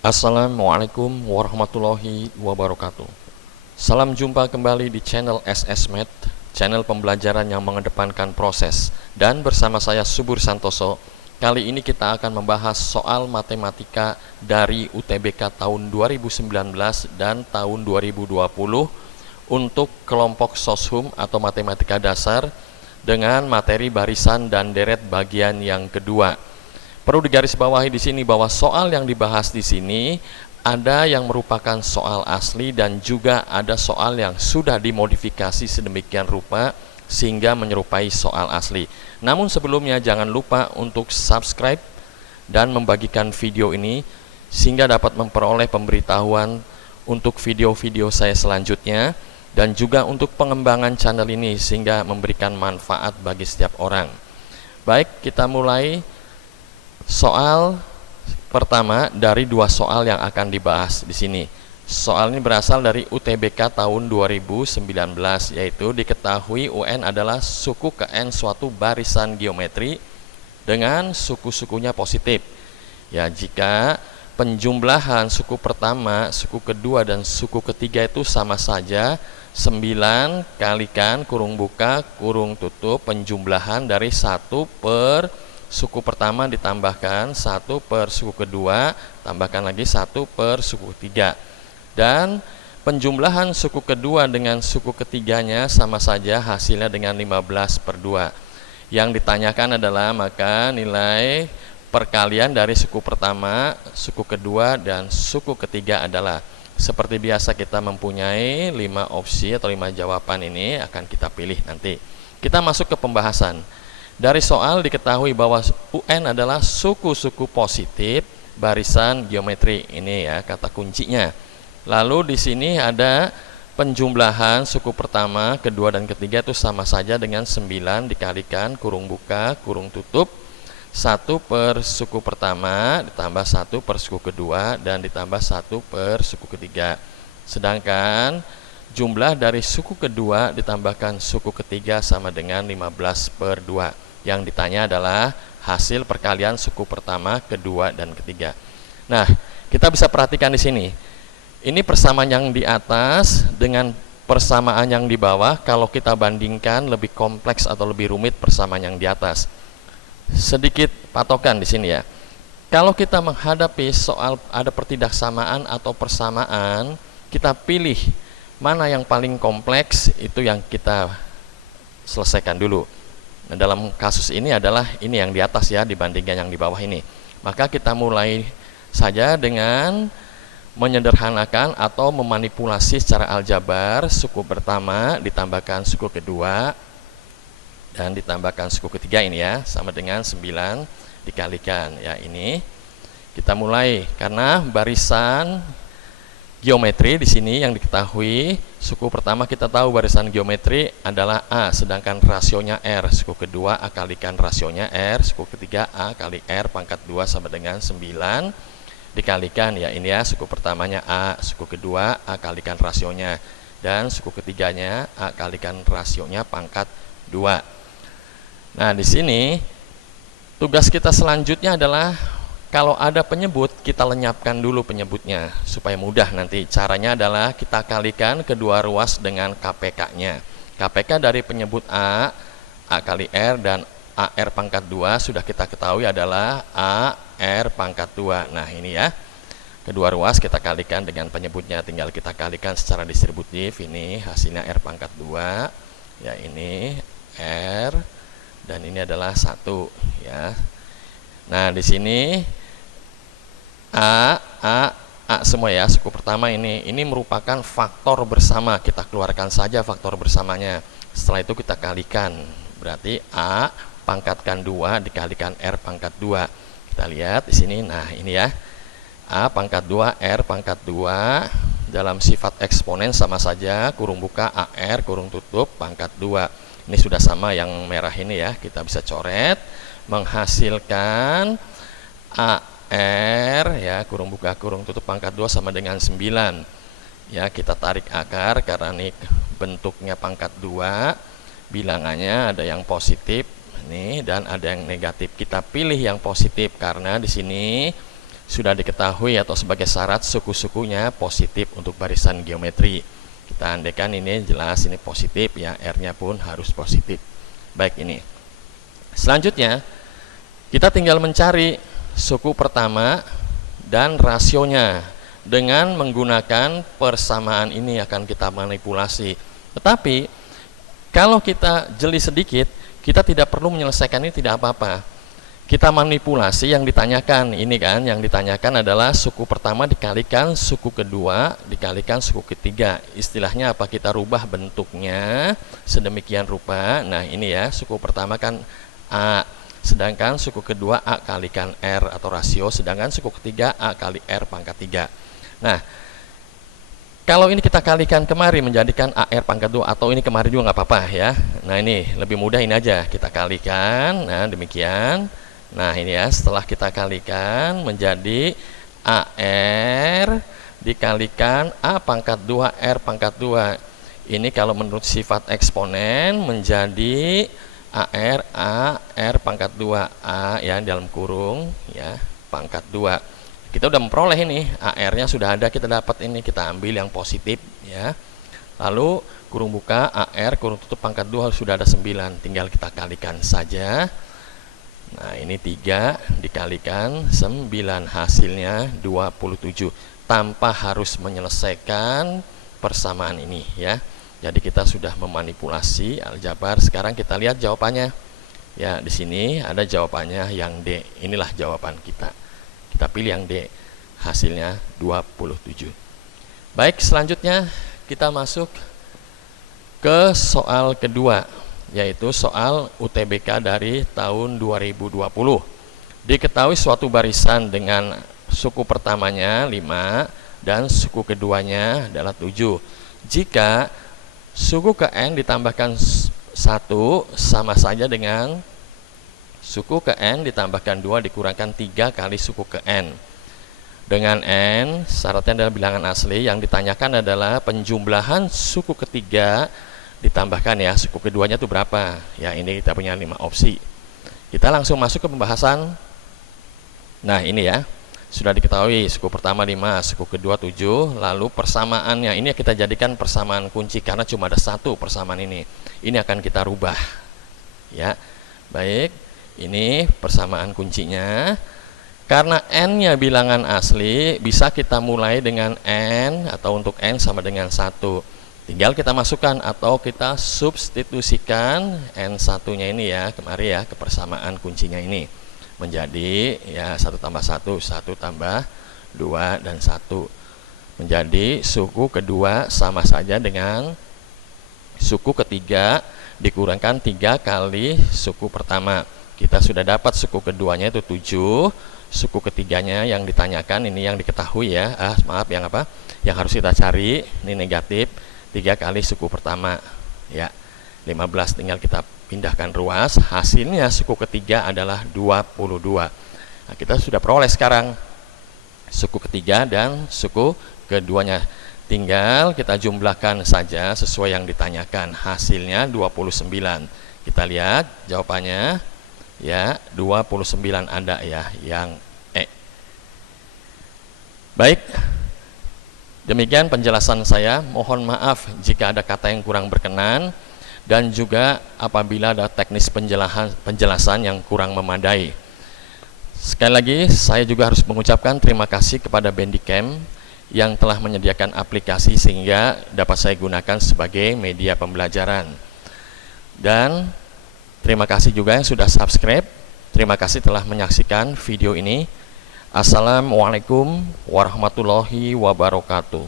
Assalamualaikum warahmatullahi wabarakatuh. Salam jumpa kembali di channel SSMath, channel pembelajaran yang mengedepankan proses. Dan bersama saya Subur Santoso, kali ini kita akan membahas soal matematika dari UTBK tahun 2019 dan tahun 2020 untuk kelompok Soshum atau matematika dasar dengan materi barisan dan deret bagian yang kedua. Perlu digarisbawahi di sini bahwa soal yang dibahas di sini ada yang merupakan soal asli dan juga ada soal yang sudah dimodifikasi sedemikian rupa sehingga menyerupai soal asli. Namun sebelumnya jangan lupa untuk subscribe dan membagikan video ini sehingga dapat memperoleh pemberitahuan untuk video-video saya selanjutnya dan juga untuk pengembangan channel ini sehingga memberikan manfaat bagi setiap orang. Baik, kita mulai. Soal pertama dari dua soal yang akan dibahas di sini. Soal ini berasal dari UTBK tahun 2019, yaitu diketahui UN adalah suku ke N suatu barisan geometri dengan suku-sukunya positif. Ya, jika penjumlahan suku pertama, suku kedua, dan suku ketiga itu sama saja, 9 kalikan kurung buka, kurung tutup, penjumlahan dari 1 per suku pertama ditambahkan 1 per suku kedua, tambahkan lagi 1 per suku ketiga. Dan penjumlahan suku kedua dengan suku ketiganya sama saja, hasilnya dengan 15 per 2. Yang ditanyakan adalah maka nilai perkalian dari suku pertama, suku kedua, dan suku ketiga adalah. Seperti biasa kita mempunyai 5 opsi atau 5 jawaban, ini akan kita pilih nanti. Kita masuk ke pembahasan. Dari soal diketahui bahwa UN adalah suku-suku positif barisan geometri. Ini ya kata kuncinya. Lalu di sini ada penjumlahan suku pertama, kedua, dan ketiga itu sama saja dengan 9 dikalikan kurung buka, kurung tutup, 1 per suku pertama ditambah 1 per suku kedua dan ditambah 1 per suku ketiga. Sedangkan jumlah dari suku kedua ditambahkan suku ketiga sama dengan 15 per 2. Yang ditanya adalah hasil perkalian suku pertama, kedua, dan ketiga. Nah, kita bisa perhatikan di sini. Ini persamaan yang di atas dengan persamaan yang di bawah. Kalau kita bandingkan lebih kompleks atau lebih rumit persamaan yang di atas. Sedikit patokan di sini ya. Kalau kita menghadapi soal ada pertidaksamaan atau persamaan, kita pilih mana yang paling kompleks, itu yang kita selesaikan dulu. Nah, dalam kasus ini adalah ini yang di atas ya dibandingkan yang di bawah ini. Maka kita mulai saja dengan menyederhanakan atau memanipulasi secara aljabar suku pertama ditambahkan suku kedua dan ditambahkan suku ketiga ini ya, sama dengan 9 dikalikan ya ini. Kita mulai karena barisan geometri di sini yang diketahui, suku pertama kita tahu barisan geometri adalah A, sedangkan rasionya R. Suku kedua A kalikan rasionya R, suku ketiga A kali R pangkat 2 sama dengan 9 dikalikan ya ini ya, suku pertamanya A, suku kedua A kalikan rasionya, dan suku ketiganya A kalikan rasionya pangkat 2. Nah, di sini tugas kita selanjutnya adalah kalau ada penyebut, kita lenyapkan dulu penyebutnya supaya mudah nanti. Caranya adalah kita kalikan kedua ruas dengan KPK-nya. KPK dari penyebut A kali R, dan AR pangkat 2 sudah kita ketahui adalah AR pangkat 2. Nah, ini ya. Kedua ruas kita kalikan dengan penyebutnya, tinggal kita kalikan secara distributif. Ini hasilnya R pangkat 2. Ya, ini R, dan ini adalah 1 ya. Nah, di sini A semua ya, suku pertama ini merupakan faktor bersama. Kita keluarkan saja faktor bersamanya. Setelah itu kita kalikan. Berarti A pangkatkan 2 dikalikan R pangkat 2. Kita lihat di sini. Nah, ini ya. A pangkat 2 R pangkat 2 dalam sifat eksponen sama saja, kurung buka AR kurung tutup pangkat 2. Ini sudah sama yang merah ini ya. Kita bisa coret menghasilkan AR ya, kurung buka kurung tutup pangkat 2 sama dengan 9 ya. Kita tarik akar karena ini bentuknya pangkat 2, bilangannya ada yang positif nih dan ada yang negatif. Kita pilih yang positif karena di sini sudah diketahui atau sebagai syarat suku-sukunya positif untuk barisan geometri. Kita andaikan ini jelas ini positif ya, R-nya pun harus positif. Baik, ini. Selanjutnya, kita tinggal mencari suku pertama dan rasionya. Dengan menggunakan persamaan ini akan kita manipulasi. Tetapi, kalau kita jeli sedikit, kita tidak perlu menyelesaikan ini, tidak apa-apa. Kita manipulasi yang ditanyakan, ini kan, yang ditanyakan adalah suku pertama dikalikan suku kedua, dikalikan suku ketiga. Istilahnya apa? Kita rubah bentuknya sedemikian rupa. Nah, ini ya, suku pertama kan A, sedangkan suku kedua A kalikan R atau rasio, sedangkan suku ketiga A kali R pangkat 3. Nah, kalau ini kita kalikan kemari menjadikan AR pangkat 2 atau ini kemari juga nggak apa-apa ya. Nah, ini lebih mudah, ini aja kita kalikan. Nah, demikian. Nah, ini ya, setelah kita kalikan menjadi AR dikalikan A pangkat 2 R pangkat 2. Ini kalau menurut sifat eksponen menjadi AR pangkat 2 A ya dalam kurung ya pangkat 2. Kita udah memperoleh ini, AR-nya sudah ada, kita dapat ini, kita ambil yang positif ya. Lalu kurung buka AR kurung tutup pangkat 2 sudah ada 9, tinggal kita kalikan saja. Nah, ini 3 dikalikan 9, hasilnya 27, tanpa harus menyelesaikan persamaan ini ya. Jadi kita sudah memanipulasi aljabar. Sekarang kita lihat jawabannya. Ya, di sini ada jawabannya yang D. Inilah jawaban kita. Kita pilih yang D, hasilnya 27. Baik, selanjutnya kita masuk ke soal kedua, yaitu soal UTBK dari tahun 2020. Diketahui suatu barisan dengan suku pertamanya 5 dan suku keduanya adalah 7. Jika suku ke N ditambahkan 1 sama saja dengan suku ke N ditambahkan 2 dikurangkan 3 kali suku ke N. Dengan N, syaratnya adalah bilangan asli. Yang ditanyakan adalah penjumlahan suku ketiga ditambahkan ya, suku keduanya itu berapa. Ya, ini kita punya 5 opsi. Kita langsung masuk ke pembahasan. Nah, ini ya, sudah diketahui suku pertama 5, suku kedua 7. Lalu persamaannya, ini kita jadikan persamaan kunci karena cuma ada satu persamaan ini. Ini akan kita rubah ya. Baik, ini persamaan kuncinya. Karena N-nya bilangan asli, bisa kita mulai dengan N atau untuk N sama dengan 1. Tinggal kita masukkan atau kita substitusikan N1-nya ini ya, kemari ya, ke persamaan kuncinya ini. Menjadi ya 1 tambah 1, 1 tambah 2 dan 1. Menjadi suku kedua sama saja dengan suku ketiga dikurangkan 3 kali suku pertama. Kita sudah dapat suku keduanya itu 7, suku ketiganya yang ditanyakan ini yang diketahui ya. Maaf, yang apa? Yang harus kita cari ini negatif 3 kali suku pertama ya, 15. Tinggal kita pindahkan ruas, hasilnya suku ketiga adalah 22. Nah, kita sudah peroleh sekarang suku ketiga dan suku keduanya. Tinggal kita jumlahkan saja sesuai yang ditanyakan, hasilnya 29. Kita lihat jawabannya ya, 29 ada ya yang E. Baik, demikian penjelasan saya. Mohon maaf jika ada kata yang kurang berkenan dan juga apabila ada teknis penjelasan yang kurang memadai. Sekali lagi saya juga harus mengucapkan terima kasih kepada Bandicam yang telah menyediakan aplikasi sehingga dapat saya gunakan sebagai media pembelajaran. Dan terima kasih juga yang sudah subscribe. Terima kasih telah menyaksikan video ini. Assalamualaikum warahmatullahi wabarakatuh.